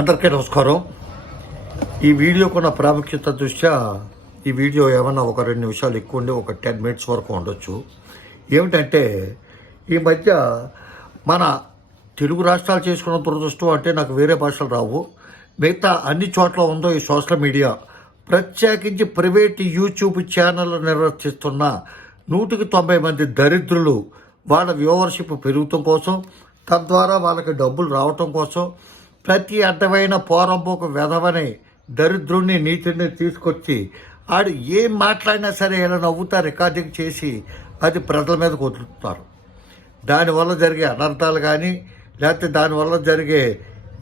అందరికీ నమస్కారం. ఈ వీడియోకున్న ప్రాముఖ్యత దృష్ట్యా ఈ వీడియో ఏమన్నా ఒక 2 నిమిషాలు ఎక్కువ ఉండి ఒక 10 మినిట్స్ వరకు ఉండొచ్చు. ఏమిటంటే ఈ మధ్య మన తెలుగు రాష్ట్రాలు చేసుకున్న దురదృష్టం అంటే నాకు వేరే భాషలు రావు. మిగతా అన్ని చోట్ల ఉందో ఈ సోషల్ మీడియా, ప్రత్యేకించి ప్రైవేట్ యూట్యూబ్ ఛానల్ నిర్వర్తిస్తున్న 190 మంది దరిద్రులు వాళ్ళ వ్యూవర్షిప్ పెరుగుతాం కోసం, తద్వారా వాళ్ళకి డబ్బులు రావటం కోసం ప్రతి అడ్డమైన పోరంపోకు వెధవని దరిద్రుణ్ణి నీతిని తీసుకొచ్చి ఆడు ఏం మాట్లాడినా సరే ఇలా నవ్వుతా రికార్డింగ్ చేసి అది ప్రజల మీదకి వదులుతున్నారు. దానివల్ల జరిగే అనర్థాలు కానీ లేకపోతే దానివల్ల జరిగే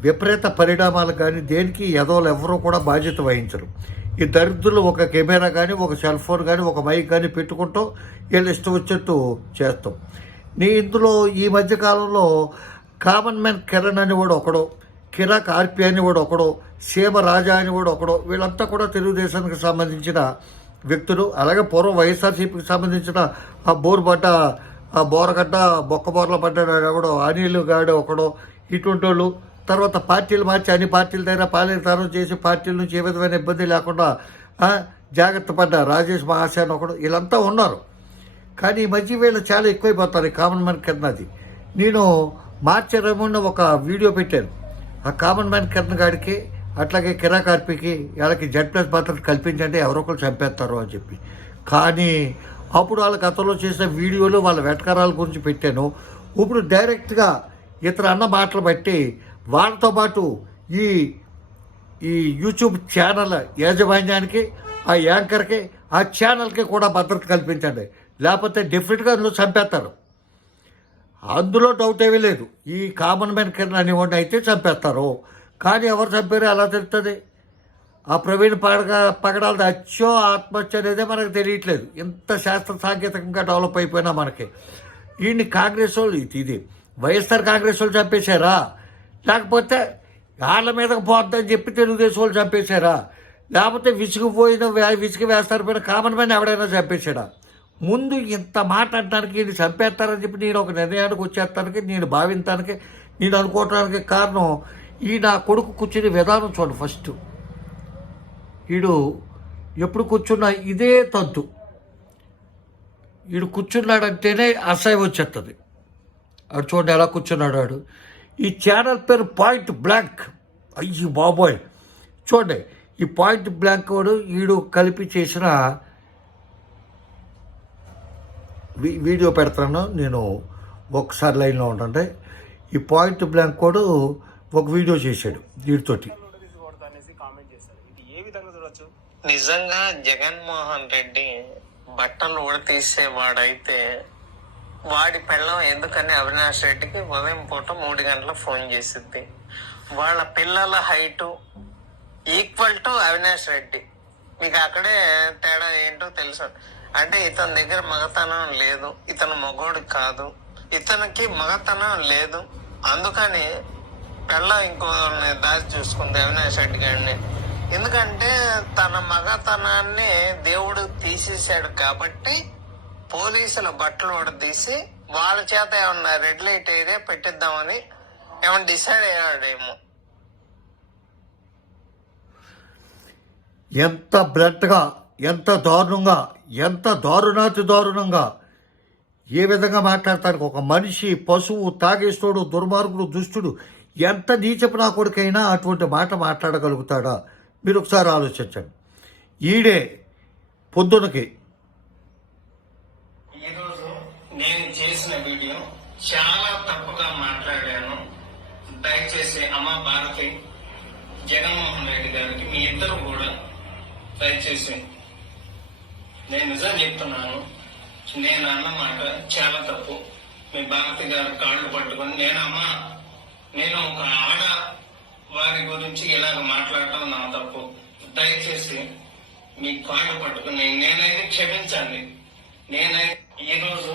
విపరీత పరిణామాలు కానీ దేనికి ఎదవలు ఎవరూ కూడా బాధ్యత వహించరు. ఈ దరిద్రులు ఒక కెమెరా కానీ ఒక సెల్ ఫోన్ కానీ ఒక మైక్ కానీ పెట్టుకుంటాం, వీళ్ళు ఇష్టం వచ్చేట్టు చేస్తాం. ఇందులో ఈ మధ్యకాలంలో కామన్ మ్యాన్ కిరణ్ అనేవాడు ఒకడు, కిరాక్ ఆర్పి అనేవాడు ఒకడు, సీమ రాజా అనేవాడు ఒకడు, వీళ్ళంతా కూడా తెలుగుదేశానికి సంబంధించిన వ్యక్తులు. అలాగే పూర్వం వైఎస్ఆర్సీపీకి సంబంధించిన ఆ బోరుబడ్డ ఆ బోరగడ్డ బొక్కబోర్ల పడ్డాడు ఒకడు, అనిల్ గాడు ఒకడు, ఇటువంటి వాళ్ళు. తర్వాత పార్టీలు మార్చి అన్ని పార్టీల దగ్గర పాలితారం చేసి పార్టీల నుంచి ఏ విధమైన ఇబ్బంది లేకుండా జాగ్రత్త పడ్డ రాజేష్ మహాశాన్ ఒకడు, వీళ్ళంతా ఉన్నారు. కానీ ఈ మధ్య వీళ్ళు చాలా ఎక్కువైపోతారు ఈ కామన్ మ్యాన్ కిరణ్. నేను మార్చి 23 ఒక వీడియో పెట్టాను. ఆ కామన్ మ్యాన్ కిరణ్ గాడికి అట్లాగే కిరాక్ ఆర్పీకి వాళ్ళకి Z+ భద్రత కల్పించండి, ఎవరో ఒకరు చంపేస్తారు అని చెప్పి. కానీ అప్పుడు వాళ్ళ గతంలో చేసిన వీడియోలు వాళ్ళ వెటకరాల గురించి పెట్టాను. ఇప్పుడు డైరెక్ట్గా ఇతర అన్న మాటలు బట్టి వాళ్ళతో పాటు ఈ ఈ యూట్యూబ్ ఛానల్ యాజమాన్యానికి, ఆ యాంకర్కి, ఆ ఛానల్కి కూడా భద్రత కల్పించండి, లేకపోతే డెఫినెట్గా అందులో చంపేస్తారు. అందులో డౌట్ ఏమీ లేదు. ఈ కామన్ మ్యాన్ కిరణ్ అనేవాడిని అయితే చంపేస్తారు. కానీ ఎవరు చంపారో ఎలా తెలుస్తుంది? ఆ ప్రవీణ్ పగడాలది అచ్చో ఆత్మహత్య అనేదే మనకు తెలియట్లేదు. ఇంత శాస్త్ర సాంకేతికంగా డెవలప్ అయిపోయినా మనకి. వీడిని కాంగ్రెస్ వాళ్ళు ఇది వైఎస్ఆర్ కాంగ్రెస్ వాళ్ళు చంపేశారా, లేకపోతే వాళ్ళ మీదకి పోద్దని చెప్పి తెలుగుదేశం వాళ్ళు చంపేశారా, లేకపోతే విసిగి వేస్తారు పైన కామన్ మ్యాన్ ఎవడైనా చంపేశాడా? ముందు ఇంత మాట అంటానికి వీళ్ళు చంపేస్తారని చెప్పి నేను ఒక నిర్ణయానికి వచ్చేస్తానికి, నేను భావించడానికి, నేను అనుకోవటానికి కారణం ఈ నా కొడుకు కూర్చునే విధానం చూడండి. ఫస్ట్ వీడు ఎప్పుడు కూర్చున్నా ఇదే తంతు. వీడు కూర్చున్నాడంటేనే అసహ్యం వచ్చేస్తుంది. ఆడు చూడండి ఎలా కూర్చున్నాడు ఆడు. ఈ ఛానల్ పేరు పాయింట్ బ్లాంక్. అయ్యి బాబోయ్, చూడండి ఈ పాయింట్ బ్లాంక్ వాడు వీడు కలిపి చేసిన వీడియో పెడతాను నేను, ఒకసారి లైన్లో ఉంటుంటే. ఈ పాయింట్ బ్లాంక్ కూడా ఒక వీడియో చేశాడు వీడితోటి. నిజంగా జగన్మోహన్ రెడ్డి బట్టలు ఉడతీసేవాడైతే వాడి పెళ్ళం ఎందుకని అవినాష్ రెడ్డికి ఉదయం పూట 3 గంటలకు ఫోన్ చేసిద్ది. వాళ్ళ పిల్లల height equal to Avinash Reddy. మీకు అక్కడే తేడా ఏంటో తెలుసు. అంటే ఇతని దగ్గర మగతనం లేదు, ఇతను మగోడు కాదు, ఇతనికి మగతనం లేదు. అందుకని పెళ్ళ ఇంకో దారి చూసుకుంది అవినాష్ రెడ్డి గారిని. ఎందుకంటే తన మగతనాన్ని దేవుడు తీసేసాడు కాబట్టి పోలీసుల బట్టలు ఉడదీసి వాళ్ళ చేత ఏమన్నా రెడ్ లైట్ ఏరియా పెట్టిద్దామని ఏమన్నా డిసైడ్ అయ్యాడేమో. ఎంత బ్లడ్గా, ఎంత దారుణంగా, ఎంత దారుణాతి దారుణంగా ఏ విధంగా మాట్లాడతానికి ఒక మనిషి, పశువు, తాగేస్తోడు, దుర్మార్గుడు, దుష్టుడు, ఎంత నీచపు నా కొడుకైనా అటువంటి మాట మాట్లాడగలుగుతాడా? మీరు ఒకసారి ఆలోచించండి. ఈడే పొద్దునకి ఈరోజు నేను చేసిన వీడియో చాలా తప్పుగా మాట్లాడాను. దయచేసి అమ్మ భారతి, జగన్మోహన్ రెడ్డి గారికి మీ ఇద్దరు కూడా దయచేసి నేను నిజం చెప్తున్నాను. నేను అన్నమాట చాలా తప్పు. మీ భారతి గారు కాళ్ళు పట్టుకొని నేను ఒక ఆడ వారి గురించి ఇలాగ మాట్లాడటం నా తప్పు. దయచేసి మీ కాళ్ళు పట్టుకుని నేనైతే క్షమించండి. నేనైతే ఈరోజు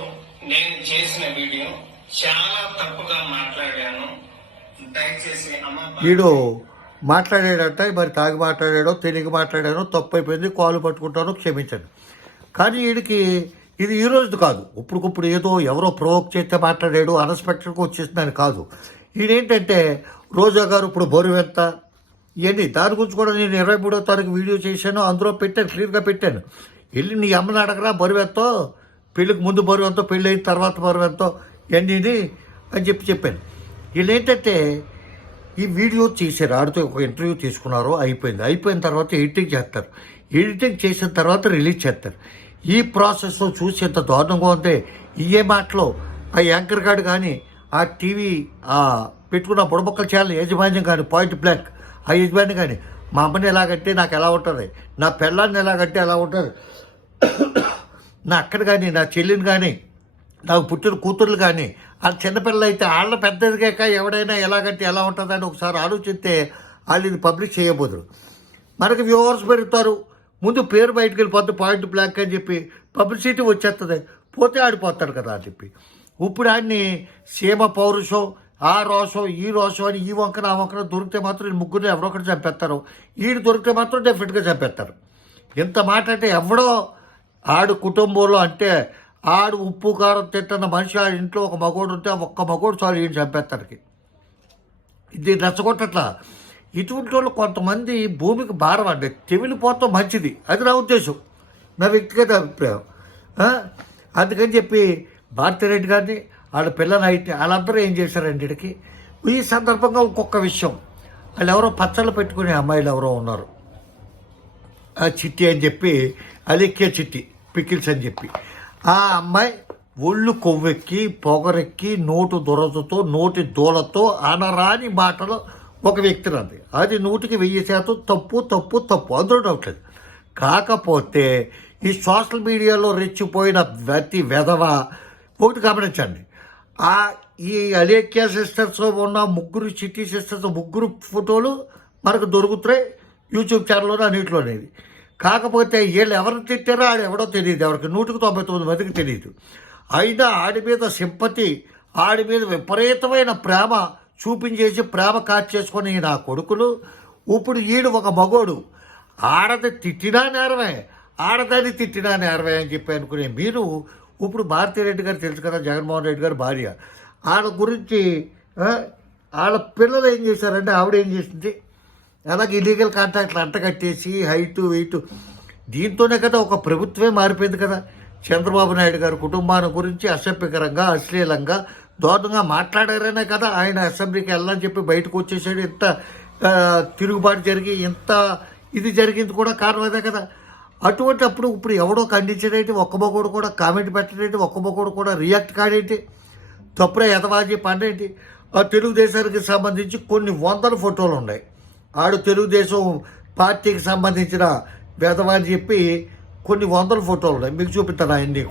నేను చేసిన వీడియో చాలా తప్పుగా మాట్లాడాను. దయచేసి వీడు మాట్లాడాడట, మరి తాగి మాట్లాడాడో తెలియక మాట్లాడానో తప్పు అయిపోయింది, కాలు పట్టుకుంటానో క్షమించండి. కానీ వీడికి ఇది ఈ రోజు కాదు, ఇప్పుడుకిప్పుడు ఏదో ఎవరో ప్రొవోక్ చేస్తే మాట్లాడాడు, అన్ఎక్స్పెక్టెడ్గా వచ్చేసిందని కాదు. ఈయనేంటంటే రోజా గారు ఇప్పుడు బరువు ఎంత, ఇవన్నీ దాని గురించి కూడా నేను 23వ తారీఖు వీడియో చేశాను, అందులో పెట్టాను, క్లియర్గా పెట్టాను. వెళ్ళి నీ అమ్మని అడగరా బరువు ఎంతో, పెళ్ళికి ముందు బరువు ఎంతో, పెళ్ళి అయిన తర్వాత బరువు ఎంతో ఇవన్నీ అని చెప్పాను. వీళ్ళు ఏంటంటే ఈ వీడియో చేశారు, ఆడితో ఒక ఇంటర్వ్యూ తీసుకున్నారు, అయిపోయిన తర్వాత ఎడిటింగ్ చేస్తారు, ఎడిటింగ్ చేసిన తర్వాత రిలీజ్ చేస్తారు. ఈ ప్రాసెస్లో చూసి ఎంత దారుణంగా ఉంది. ఇవే మాటలు ఆ యాంకర్ గార్డు కానీ, ఆ టీవీ పెట్టుకున్న బుడబొక్కల ఛానల్ యజమాన్యం కానీ, పాయింట్ బ్లాక్ ఆ యజమాని కానీ, మా అమ్మని ఎలాగంటే నాకు ఎలా ఉంటుంది, నా పిల్లాన్ని ఎలాగంటే ఎలా ఉంటుంది, నా అక్కడ కానీ, నా చెల్లిని కానీ, నాకు పుట్టిన కూతుర్లు కానీ, ఆ చిన్నపిల్లలు అయితే వాళ్ళ పెద్దదిగాక ఎవడైనా ఎలాగంటే ఎలా ఉంటుందని ఒకసారి ఆలోచిస్తే వాళ్ళు ఇది పబ్లిష్ చేయబోదురు. మనకి వ్యూవర్స్ పెరుగుతారు, ముందు పేరు బయటకు వెళ్ళిపోద్ది పాయింట్ బ్లాక్ అని చెప్పి పబ్లిసిటీ వచ్చేస్తుంది, పోతే ఆడిపోతాడు కదా అని చెప్పి. ఇప్పుడు ఆడిని సీమ పౌరుషం, ఆ రోషం ఈ రోషం అని ఈ వంకన ఆ వంకన దొరికితే మాత్రం ఈ ముగ్గురు ఎవరో ఒకటి చంపేస్తారు, ఈడు దొరికితే మాత్రం డెఫినెట్గా చంపేస్తారు. ఇంత మాట అంటే ఎవడో ఆడు కుటుంబంలో అంటే ఆడు ఉప్పు కారం తింటున్న మనిషి ఆ ఇంట్లో ఒక మగోడు ఉంటే ఒక్క మగోడు చాలు ఈయన చంపేస్తానికి. ఇది రెచ్చగొట్టట్లా. ఇటువంటి వాళ్ళు కొంతమంది భూమికి భారం అండి, తెమిలిపోతాం మంచిది, అది నా ఉద్దేశం, నా వ్యక్తిగత అభిప్రాయం. అందుకని చెప్పి భారతిరెడ్డి గారిని వాళ్ళ పిల్లలు అయితే వాళ్ళందరూ ఏం చేశారండి వీడికి. ఈ సందర్భంగా ఇంకొక విషయం, వాళ్ళు ఎవరో పచ్చళ్ళు పెట్టుకునే అమ్మాయిలు ఎవరో ఉన్నారు, ఆ చిట్టి అని చెప్పి, అలెక్కే చిట్టి పికిల్స్ అని చెప్పి, ఆ అమ్మాయి ఒళ్ళు కొవ్వెక్కి పొగరెక్కి నోటు దురదతో నోటి దూలతో అనరాని మాటలు ఒక వ్యక్తి రంది. అది 100% తప్పు, అందులో డౌట్ లేదు. కాకపోతే ఈ సోషల్ మీడియాలో రెచ్చిపోయిన వ్యక్తి వెధవ ఒకటి గమనించండి, ఈ అలేఖ్య సిస్టర్స్లో ఉన్న ముగ్గురు చిట్టి సిస్టర్స్ ముగ్గురు ఫోటోలు మనకు దొరుకుతున్నాయి యూట్యూబ్ ఛానల్లోనే అన్నింటిలోనేది. కాకపోతే వీళ్ళు ఎవరు తిట్టారో ఆడు ఎవడో తెలియదు, ఎవరికి 199 మందికి తెలియదు. అయినా ఆడి మీద సింపతి, ఆడి మీద విపరీతమైన ప్రేమ చూపించేసి ప్రేమ కాచేసుకొని నా కొడుకులు. ఇప్పుడు ఈడు ఒక మగోడు, ఆడది తిట్టినా నేరమే, ఆడదాన్ని తిట్టినా నేరమే అని చెప్పి అనుకునే మీరు ఇప్పుడు భారతిరెడ్డి గారు తెలుసు కదా, జగన్మోహన్ రెడ్డి గారు భార్య, ఆడ గురించి వాళ్ళ పిల్లలు ఏం చేశారంటే ఆవిడ ఏం చేసింది, అలాగే ఇల్లీగల్ కాంట్రాక్ట్లు అంటగట్టేసి హైటు వెయిట్, దీంతోనే కదా ఒక ప్రభుత్వమే మారిపోయింది కదా. చంద్రబాబు నాయుడు గారు కుటుంబాన్ని గురించి అసభ్యకరంగా అశ్లీలంగా దారుణంగా మాట్లాడారనే కదా ఆయన అసెంబ్లీకి వెళ్ళని చెప్పి బయటకు వచ్చేసాడు. ఇంత తిరుగుబాటు జరిగి ఇంత ఇది జరిగింది కూడా కారణం అదే కదా. అటువంటి అప్పుడు ఇప్పుడు ఎవడో ఖండించడేంటి, ఒక్క మొగోడు కూడా కామెంట్ పెట్టడేంటి, ఒక్క మొగోడు కూడా రియాక్ట్ కాడేంటి, తప్పుడే ఎదవాజీ పండేంటి. ఆ తెలుగుదేశానికి సంబంధించి కొన్ని వందల ఫోటోలు ఉన్నాయి, ఆడు తెలుగుదేశం పార్టీకి సంబంధించిన వెధవని చెప్పి కొన్ని వందల ఫోటోలు ఉన్నాయి, మీకు చూపిస్తాను అవన్నీ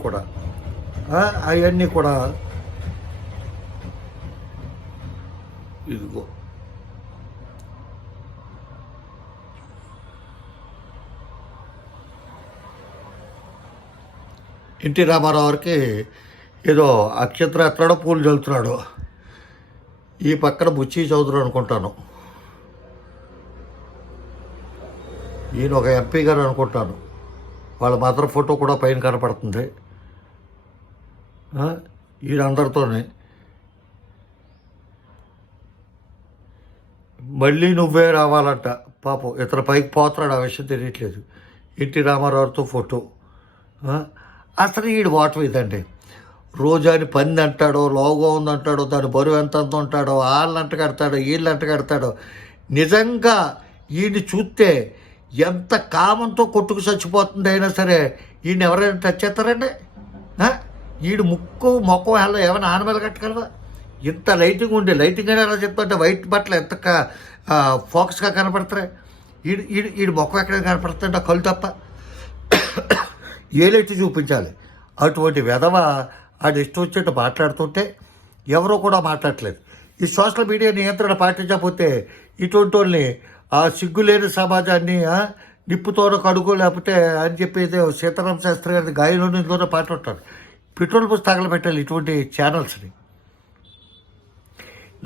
కూడా ఇదిగో. ఎన్టీ రామారావు గారికి ఏదో అక్షంతర ఎత్తడో పూలు చల్లుతున్నాడు, ఈ పక్కన బుచ్చి చౌదరి అనుకుంటాను, ఈయన ఒక ఎంపీ గారు అనుకుంటాను, వాళ్ళ మదర్ ఫోటో కూడా పైన కనపడుతుంది. వీళ్ళందరితోనే మళ్ళీ నువ్వే రావాలంట. పాపం ఇతర పైకి పోతున్నాడు, ఆ విషయం తెలియట్లేదు. ఎన్టీ రామారావుతో ఫోటో. అసలు వీడు వాటం ఇదండి, రోజాని పంది అంటాడో, లోగో ఉందంటాడో, దాని బరువు ఎంత ఉంటాడో, వాళ్ళంట కడతాడో, వీళ్ళంట కడతాడో. నిజంగా వీడిని చూస్తే ఎంత కామంతో కొట్టుకు చచ్చిపోతుంది అయినా సరే ఈయన ఎవరైనా టచ్ చేస్తారండి. వీడు ముక్కు మొక్కం హెల్లో ఏమైనా ఆనమేలు కట్టగలవా? ఇంత లైటింగ్ ఉండే, లైటింగ్ అని ఎలా చెప్తుంటే వైట్ బట్టలు ఎంత ఫోకస్గా కనపడతారా? ఈడు మొక్కం ఎక్కడ కనపడుతుంటే కళ్ళు తప్ప ఏలెత్తి చూపించాలి. అటువంటి వెధవ ఆడు ఇష్టం వచ్చేట్టు మాట్లాడుతుంటే ఎవరో కూడా మాట్లాడట్లేదు. ఈ సోషల్ మీడియా నియంత్రణ పాటించకపోతే ఇటువంటి వాళ్ళని ఆ సిగ్గులేని సమాజాన్ని నిప్పుతోనో కడుగు లేకపోతే అని చెప్పేది సీతారామ శాస్త్రి గారి గాయంలోనే పాట ఉంటారు, పెట్రోల్ పోసి తగలబెట్టాలి ఇటువంటి ఛానల్స్ని.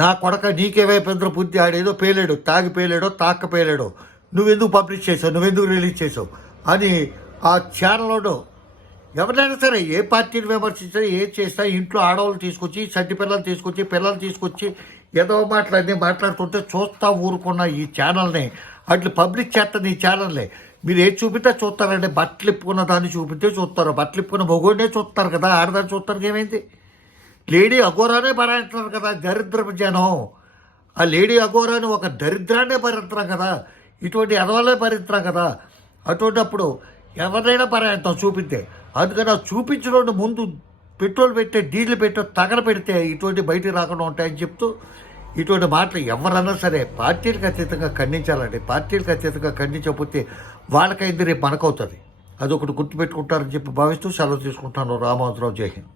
నా కొడక నీకేమైపోయిందో బుద్ధి, ఆడేదో పేలేడు, తాగి పేలేడో తాక్క పేలేడో, నువ్వెందుకు పబ్లిష్ చేసావు, నువ్వెందుకు రిలీజ్ చేసావు అని ఆ ఛానల్లో ఎవరైనా సరే ఏ పార్టీని విమర్శించినా ఏం చేసినా ఇంట్లో ఆడవాళ్ళు తీసుకొచ్చి చంటి పిల్లలు తీసుకొచ్చి ఏదో మాట్లాడి మాట్లాడుతుంటే చూస్తా ఊరుకున్న ఈ ఛానల్ని అట్లా పబ్లిక్ చేస్తుంది ఈ ఛానల్ని. మీరు ఏది చూపితే చూస్తారండి. బట్టలు ఇప్పుకున్న దాన్ని చూపితే చూస్తారు, బట్టలు ఇప్పుకున్న మొగోడినే చూస్తారు కదా, ఆడదాన్ని చూస్తారు. ఏమైంది? లేడీ అఘోరానే భరించారు కదా దరిద్రపు జనం. ఆ లేడీ అఘోరాని ఒక దరిద్రాన్నే భరిస్తున్నాం కదా, ఇటువంటి ఎదవలే భరిస్తున్నాం కదా. అటువంటిప్పుడు ఎవరినైనా భరిస్తాం చూపిస్తే. అందుకని ఆ చూపించడం ముందు పెట్రోల్ పెట్టే డీజిల్ పెట్టే తగలపెడితే ఇటువంటి బయటికి రాకుండా ఉంటాయని చెప్తూ ఇటువంటి మాటలు ఎవరన్నా సరే పార్టీలకు అతీతంగా ఖండించాలండి. పార్టీలకు అతీతంగా ఖండించకపోతే వాళ్ళకైంది రేపు మనకవుతుంది. అదొకటి గుర్తుపెట్టుకుంటారని చెప్పి భావిస్తూ సెలవు తీసుకుంటాను. రామోజీరావు, జై హింద్.